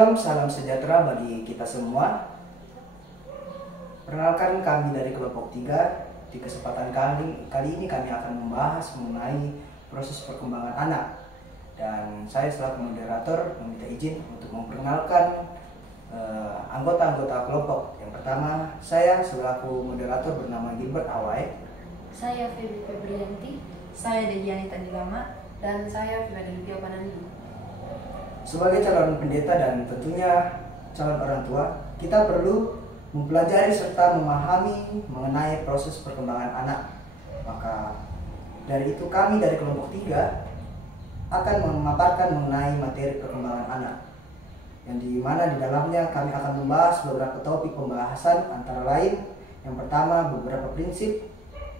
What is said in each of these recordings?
Shalom, salam sejahtera bagi kita semua. Perkenalkan, kami dari kelompok 3. Di kesempatan kali ini kami akan membahas mengenai proses perkembangan anak. Dan saya selaku moderator meminta izin untuk memperkenalkan anggota-anggota kelompok. Yang pertama, saya selaku moderator bernama Gilbert Awai. Saya Feby Febrianti. Saya Dejiani Tandilama. Dan saya Filadelfia Panandi. Sebagai calon pendeta dan tentunya calon orang tua, kita perlu mempelajari serta memahami mengenai proses perkembangan anak. Maka dari itu kami dari kelompok 3 akan memaparkan mengenai materi perkembangan anak, yang dimana di dalamnya kami akan membahas beberapa topik pembahasan, antara lain yang pertama beberapa prinsip,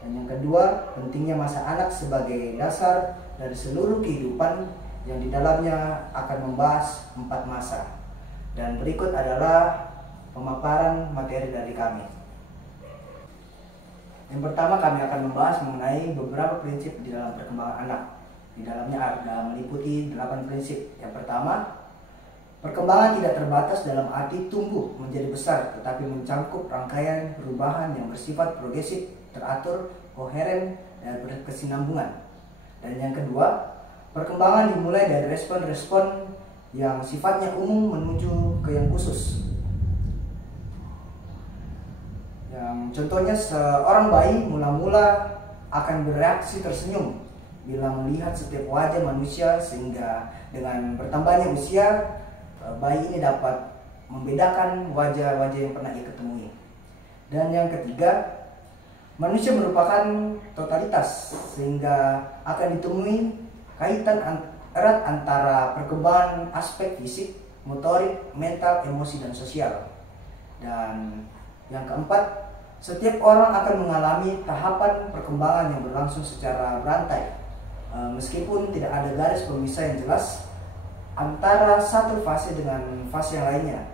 dan yang kedua pentingnya masa anak sebagai dasar dari seluruh kehidupan, yang di dalamnya akan membahas 4 masa. Dan berikut adalah pemaparan materi dari kami. Yang pertama, kami akan membahas mengenai beberapa prinsip di dalam perkembangan anak. Di dalamnya ada meliputi 8 prinsip. Yang pertama, perkembangan tidak terbatas dalam arti tumbuh menjadi besar, tetapi mencangkup rangkaian perubahan yang bersifat progresif, teratur, koheren, dan berkesinambungan. Dan yang kedua, perkembangan dimulai dari respon-respon yang sifatnya umum menuju ke yang khusus. Yang contohnya, seorang bayi mula-mula akan bereaksi tersenyum bila melihat setiap wajah manusia, sehingga dengan bertambahnya usia, bayi ini dapat membedakan wajah-wajah yang pernah ia ketemui. Dan yang ketiga, manusia merupakan totalitas, sehingga akan ditemui kaitan erat antara perkembangan aspek fisik, motorik, mental, emosi, dan sosial. Dan yang keempat, setiap orang akan mengalami tahapan perkembangan yang berlangsung secara berantai, meskipun tidak ada garis pemisah yang jelas antara satu fase dengan fase yang lainnya.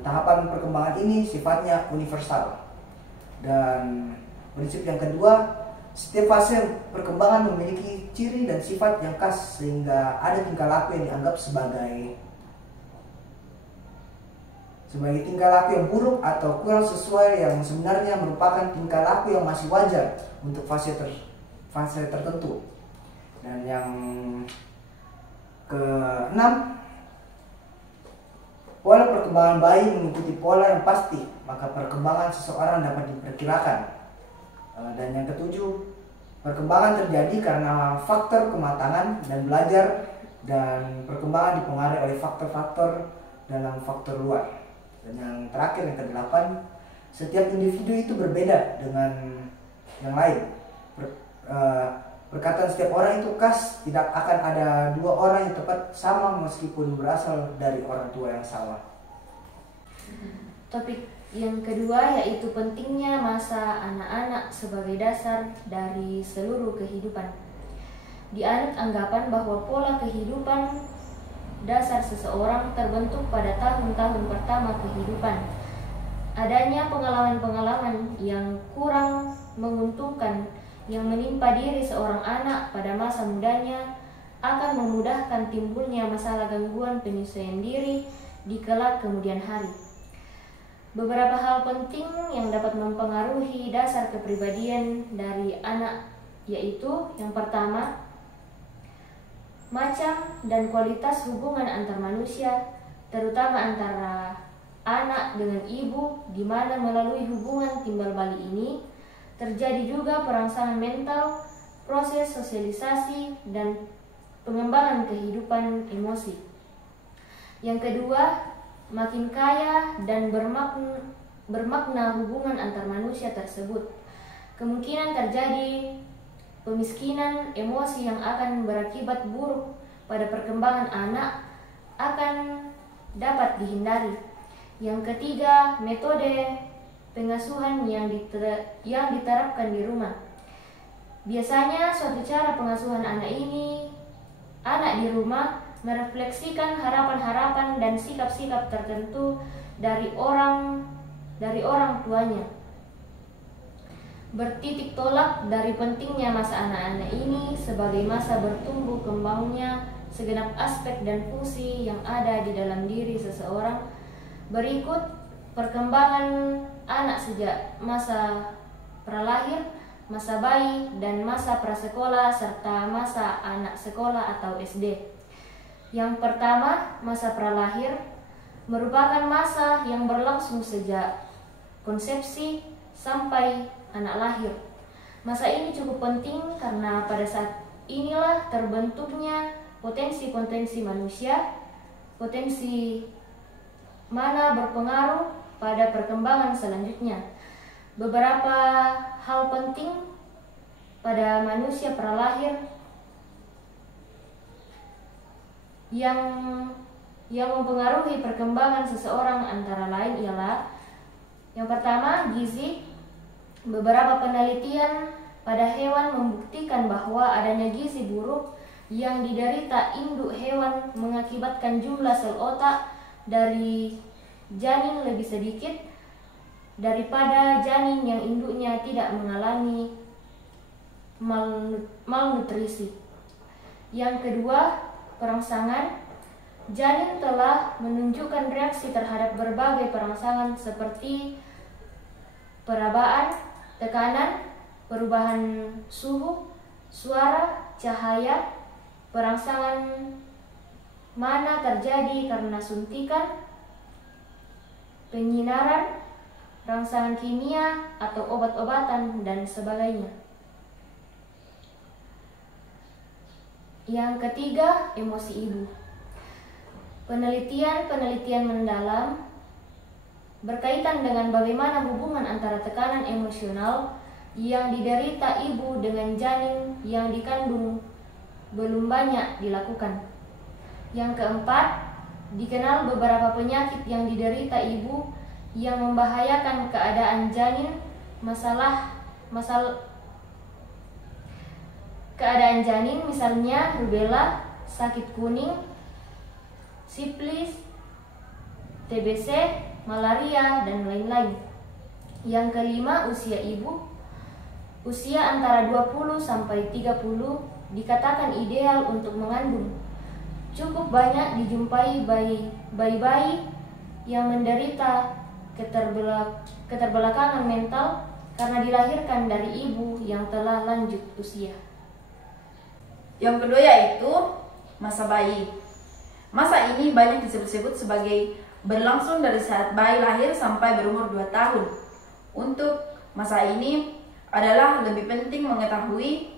Tahapan perkembangan ini sifatnya universal. Dan prinsip yang kedua, setiap fase perkembangan memiliki ciri dan sifat yang khas, sehingga ada tingkah laku yang dianggap sebagai tingkah laku yang buruk atau kurang sesuai, yang sebenarnya merupakan tingkah laku yang masih wajar untuk fase tertentu. Dan yang keenam, pola perkembangan bayi mengikuti pola yang pasti, maka perkembangan seseorang dapat diperkirakan. Dan yang ketujuh, perkembangan terjadi karena faktor kematangan dan belajar, dan perkembangan dipengaruhi oleh faktor-faktor dalam faktor luar. Dan yang terakhir, yang kedelapan, setiap individu itu berbeda dengan yang lain. Perkataan setiap orang itu khas, tidak akan ada 2 orang yang tepat sama meskipun berasal dari orang tua yang sama. Topik yang kedua yaitu pentingnya masa anak-anak sebagai dasar dari seluruh kehidupan. Dianut anggapan bahwa pola kehidupan dasar seseorang terbentuk pada tahun-tahun pertama kehidupan. Adanya pengalaman-pengalaman yang kurang menguntungkan yang menimpa diri seorang anak pada masa mudanya akan memudahkan timbulnya masalah gangguan penyesuaian diri di kelak kemudian hari. Beberapa hal penting yang dapat mempengaruhi dasar kepribadian dari anak yaitu, yang pertama, macam dan kualitas hubungan antar manusia, terutama antara anak dengan ibu, di mana melalui hubungan timbal balik ini terjadi juga perangsangan mental, proses sosialisasi, dan pengembangan kehidupan emosi. Yang kedua, makin kaya dan bermakna hubungan antar manusia tersebut, kemungkinan terjadi pemiskinan emosi yang akan berakibat buruk pada perkembangan anak akan dapat dihindari. Yang ketiga, metode pengasuhan yang diterapkan di rumah. Biasanya suatu cara pengasuhan anak di rumah merefleksikan harapan-harapan dan sikap-sikap tertentu dari orang tuanya. Bertitik tolak dari pentingnya masa anak-anak ini sebagai masa bertumbuh kembangnya segenap aspek dan fungsi yang ada di dalam diri seseorang. Berikut perkembangan anak sejak masa pralahir, masa bayi, dan masa prasekolah serta masa anak sekolah atau SD. Yang pertama, masa pralahir merupakan masa yang berlangsung sejak konsepsi sampai anak lahir. Masa ini cukup penting karena pada saat inilah terbentuknya potensi-potensi manusia, potensi mana berpengaruh pada perkembangan selanjutnya. Beberapa hal penting pada manusia pralahir yang mempengaruhi perkembangan seseorang antara lain ialah yang pertama, gizi. Beberapa penelitian pada hewan membuktikan bahwa adanya gizi buruk yang diderita induk hewan mengakibatkan jumlah sel otak dari janin lebih sedikit daripada janin yang induknya tidak mengalami malnutrisi. Yang kedua, perangsangan. Janin telah menunjukkan reaksi terhadap berbagai perangsangan seperti perabaan, tekanan, perubahan suhu, suara, cahaya. Perangsangan mana terjadi karena suntikan, penyinaran, rangsangan kimia atau obat-obatan, dan sebagainya. Yang ketiga, emosi ibu. Penelitian mendalam berkaitan dengan bagaimana hubungan antara tekanan emosional yang diderita ibu dengan janin yang dikandung belum banyak dilakukan. Yang keempat, dikenal beberapa penyakit yang diderita ibu yang membahayakan keadaan janin. Keadaan janin misalnya rubella, sakit kuning, siflis, TBC, malaria, dan lain-lain. Yang kelima, usia ibu. Usia antara 20 sampai 30 dikatakan ideal untuk mengandung. Cukup banyak dijumpai bayi-bayi yang menderita keterbelakangan mental karena dilahirkan dari ibu yang telah lanjut usia. Yang kedua yaitu masa bayi. Masa ini banyak disebut-sebut sebagai berlangsung dari saat bayi lahir sampai berumur 2 tahun. Untuk masa ini adalah lebih penting mengetahui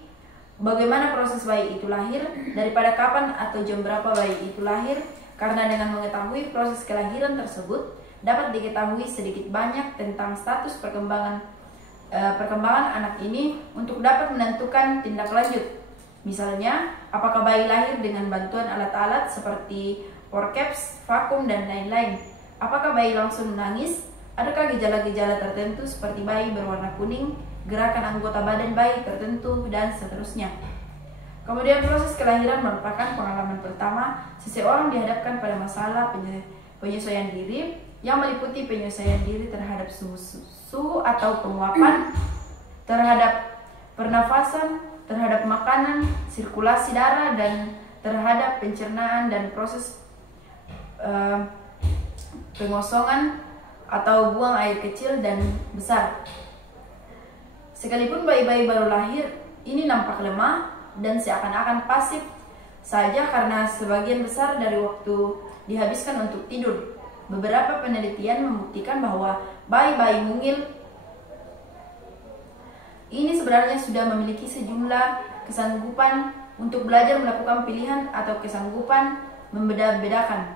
bagaimana proses bayi itu lahir daripada kapan atau jam berapa bayi itu lahir, karena dengan mengetahui proses kelahiran tersebut dapat diketahui sedikit banyak tentang status perkembangan anak ini untuk dapat menentukan tindak lanjut. Misalnya, apakah bayi lahir dengan bantuan alat-alat seperti forceps, vakum, dan lain-lain? Apakah bayi langsung menangis? Adakah gejala-gejala tertentu seperti bayi berwarna kuning, gerakan anggota badan bayi tertentu, dan seterusnya. Kemudian proses kelahiran merupakan pengalaman pertama seseorang dihadapkan pada masalah penyesuaian diri yang meliputi penyesuaian diri terhadap suhu atau penguapan, terhadap pernafasan, terhadap makanan, sirkulasi darah, dan terhadap pencernaan dan proses pengosongan atau buang air kecil dan besar. Sekalipun bayi-bayi baru lahir ini nampak lemah dan seakan-akan pasif saja karena sebagian besar dari waktu dihabiskan untuk tidur. Beberapa penelitian membuktikan bahwa bayi-bayi mungil ini sebenarnya sudah memiliki sejumlah kesanggupan untuk belajar melakukan pilihan atau kesanggupan membeda-bedakan.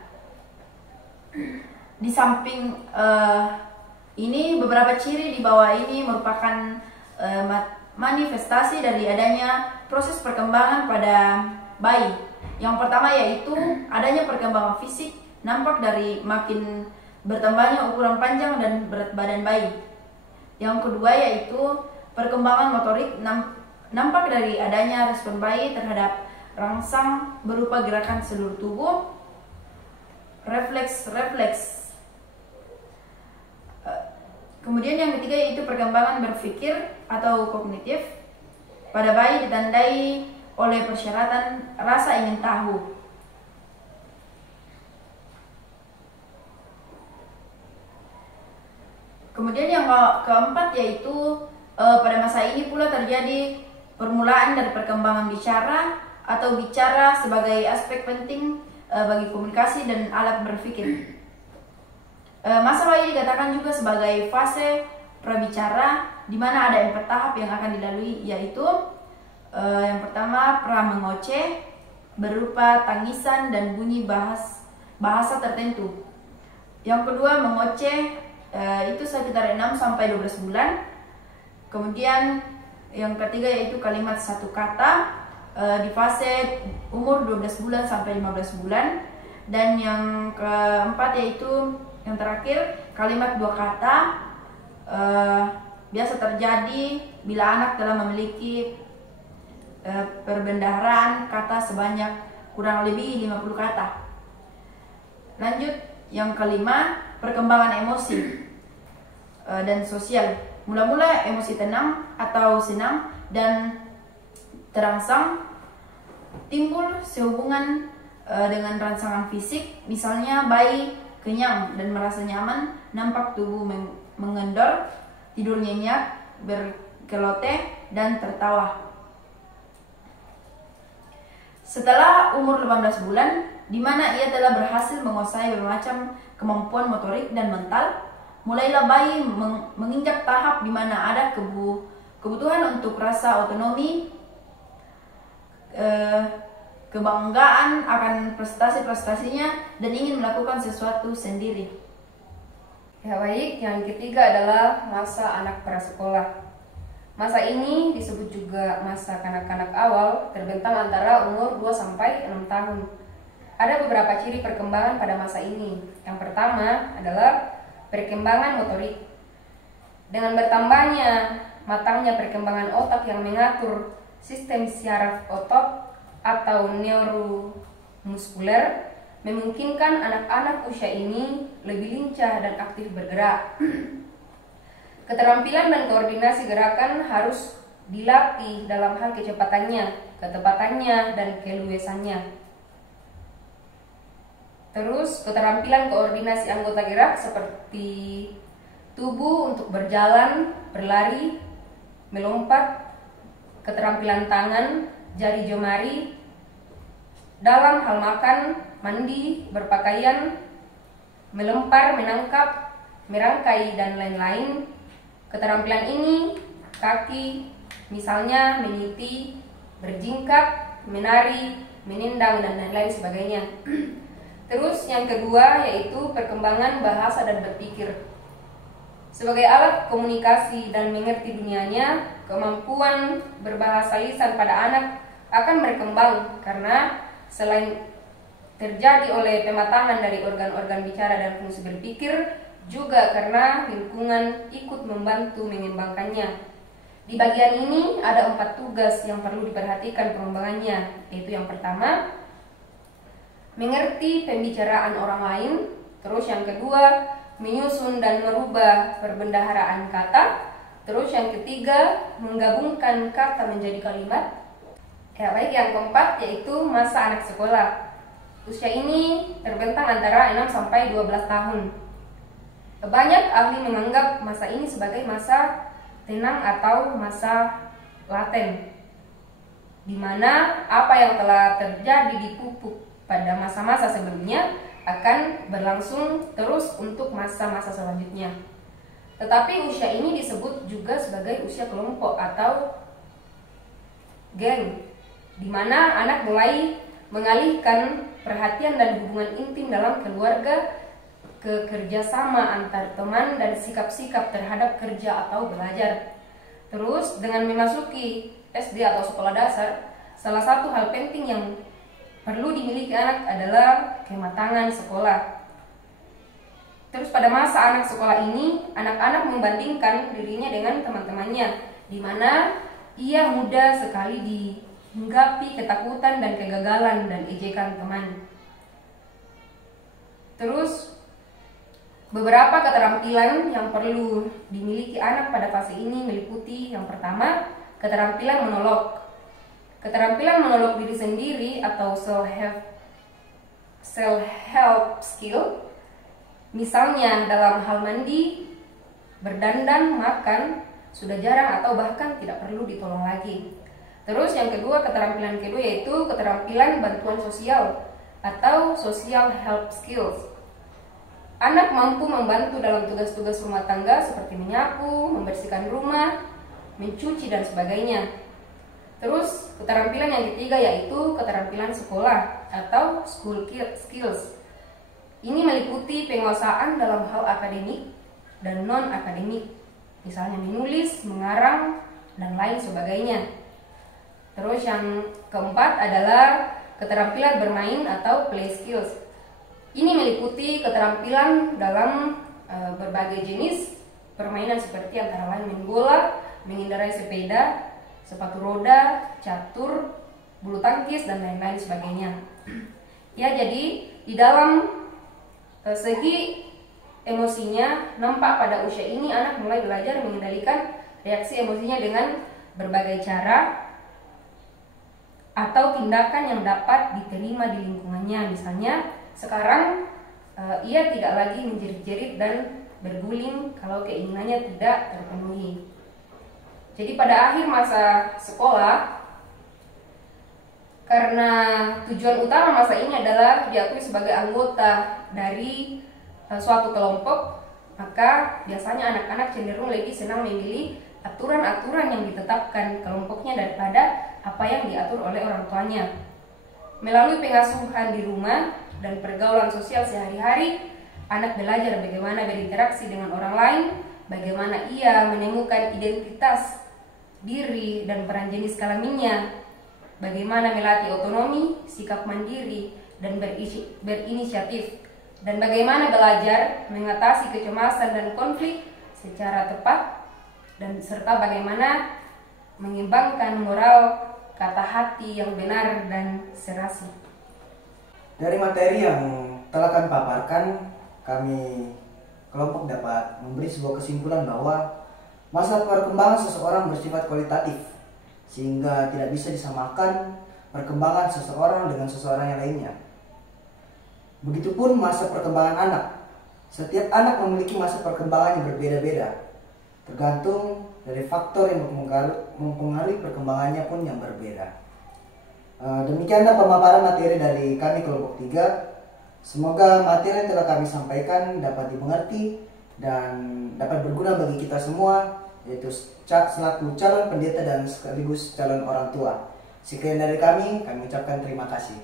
Di samping ini, beberapa ciri di bawah ini merupakan manifestasi dari adanya proses perkembangan pada bayi. Yang pertama yaitu adanya perkembangan fisik, nampak dari makin bertambahnya ukuran panjang dan berat badan bayi. Yang kedua yaitu perkembangan motorik, nampak dari adanya respon bayi terhadap rangsang berupa gerakan seluruh tubuh, refleks. Kemudian yang ketiga yaitu perkembangan berpikir atau kognitif. Pada bayi ditandai oleh persyaratan rasa ingin tahu. Kemudian yang keempat yaitu pada masa ini pula terjadi permulaan dari perkembangan bicara atau bicara sebagai aspek penting bagi komunikasi dan alat berpikir. Masa bayi dikatakan juga sebagai fase prabicara, di mana ada 4 tahap yang akan dilalui, yaitu yang pertama pra-mengoceh, berupa tangisan dan bunyi bahasa tertentu. Yang kedua mengoceh, itu sekitar 6-12 bulan. Kemudian yang ketiga yaitu kalimat satu kata di fase umur 12 bulan sampai 15 bulan. Dan yang keempat yaitu yang terakhir kalimat 2 kata, biasa terjadi bila anak telah memiliki perbendaharaan kata sebanyak kurang lebih 50 kata. Lanjut, yang kelima, perkembangan emosi dan sosial. Mula-mula emosi tenang atau senang dan terangsang timbul sehubungan dengan rangsangan fisik, misalnya bayi kenyang dan merasa nyaman, nampak tubuh mengendor, tidur nyenyak, berkeloteh, dan tertawa. Setelah umur 18 bulan, di mana ia telah berhasil menguasai bermacam kemampuan motorik dan mental, mulailah bayi menginjak tahap di mana ada kebutuhan untuk rasa otonomi, kebanggaan akan prestasi-prestasinya, dan ingin melakukan sesuatu sendiri. Ya baik, yang ketiga adalah masa anak prasekolah. Masa ini disebut juga masa kanak-kanak awal, terbentang antara umur 2-6 tahun. Ada beberapa ciri perkembangan pada masa ini. Yang pertama adalah perkembangan motorik. Dengan bertambahnya matangnya perkembangan otak yang mengatur sistem syaraf otot atau neuromuskuler, memungkinkan anak-anak usia ini lebih lincah dan aktif bergerak. Keterampilan dan koordinasi gerakan harus dilatih dalam hal kecepatannya, ketepatannya, dan keluasannya. Terus keterampilan koordinasi anggota gerak seperti tubuh untuk berjalan, berlari, melompat, keterampilan tangan, jari jemari, dalam hal makan, mandi, berpakaian, melempar, menangkap, merangkai, dan lain-lain. Keterampilan ini kaki, misalnya meniti, berjingkak, menari, menendang, dan lain-lain sebagainya. Terus yang kedua yaitu perkembangan bahasa dan berpikir. Sebagai alat komunikasi dan mengerti dunianya, kemampuan berbahasa lisan pada anak akan berkembang karena selain terjadi oleh pematangan dari organ-organ bicara dan fungsi berpikir, juga karena lingkungan ikut membantu mengembangkannya. Di bagian ini ada 4 tugas yang perlu diperhatikan pengembangannya, yaitu yang pertama, mengerti pembicaraan orang lain. Terus yang kedua, menyusun dan merubah perbendaharaan kata. Terus yang ketiga, menggabungkan kata menjadi kalimat. Ya baik, yang keempat yaitu masa anak sekolah. Usia ini terbentang antara 6-12 tahun. Banyak ahli menganggap masa ini sebagai masa tenang atau masa laten, di mana apa yang telah terjadi di pupuk pada masa-masa sebelumnya akan berlangsung terus untuk masa-masa selanjutnya. Tetapi usia ini disebut juga sebagai usia kelompok atau geng, di mana anak mulai mengalihkan perhatian dan hubungan intim dalam keluarga ke kerjasama antar teman dan sikap-sikap terhadap kerja atau belajar. Terus dengan memasuki SD atau sekolah dasar, salah satu hal penting yang perlu dimiliki anak adalah kematangan sekolah. Terus pada masa anak sekolah ini, anak-anak membandingkan dirinya dengan teman-temannya, di mana ia mudah sekali dihinggapi ketakutan dan kegagalan dan ejekan teman. Terus beberapa keterampilan yang perlu dimiliki anak pada fase ini meliputi yang pertama, keterampilan monolog. Keterampilan monolog diri sendiri atau self-help skill, misalnya dalam hal mandi, berdandan, makan, sudah jarang atau bahkan tidak perlu ditolong lagi. Terus yang kedua, keterampilan kedua yaitu keterampilan bantuan sosial atau social help skills. Anak mampu membantu dalam tugas-tugas rumah tangga seperti menyapu, membersihkan rumah, mencuci, dan sebagainya. Terus keterampilan yang ketiga yaitu keterampilan sekolah atau school skills. Ini meliputi penguasaan dalam hal akademik dan non-akademik, misalnya menulis, mengarang, dan lain sebagainya. Terus yang keempat adalah keterampilan bermain atau play skills. Ini meliputi keterampilan dalam berbagai jenis permainan seperti antara lain main bola, mengendarai sepeda, sepatu roda, catur, bulu tangkis, dan lain-lain sebagainya. Ya, jadi di dalam segi emosinya, nampak pada usia ini anak mulai belajar mengendalikan reaksi emosinya dengan berbagai cara atau tindakan yang dapat diterima di lingkungannya. Misalnya, sekarang ia tidak lagi menjerit-jerit dan berguling kalau keinginannya tidak terpenuhi. Jadi pada akhir masa sekolah, karena tujuan utama masa ini adalah diakui sebagai anggota dari suatu kelompok, maka biasanya anak-anak cenderung lebih senang memilih aturan-aturan yang ditetapkan kelompoknya daripada apa yang diatur oleh orang tuanya. Melalui pengasuhan di rumah dan pergaulan sosial sehari-hari, anak belajar bagaimana berinteraksi dengan orang lain, bagaimana ia menemukan identitas diri dan peran jenis kelaminnya, bagaimana melatih otonomi, sikap mandiri, dan berinisiatif, dan bagaimana belajar mengatasi kecemasan dan konflik secara tepat, dan serta bagaimana mengembangkan moral kata hati yang benar dan serasi. Dari materi yang telah kami paparkan, kami kelompok dapat memberi sebuah kesimpulan bahwa masa perkembangan seseorang bersifat kualitatif, sehingga tidak bisa disamakan perkembangan seseorang dengan seseorang yang lainnya. Begitupun masa perkembangan anak. Setiap anak memiliki masa perkembangan yang berbeda-beda, tergantung dari faktor yang mempengaruhi perkembangannya pun yang berbeda. Demikianlah pemaparan materi dari kami kelompok 3. Semoga materi yang telah kami sampaikan dapat dimengerti dan dapat berguna bagi kita semua, yaitu selaku calon pendeta dan sekaligus calon orang tua. Sekian dari kami ucapkan terima kasih.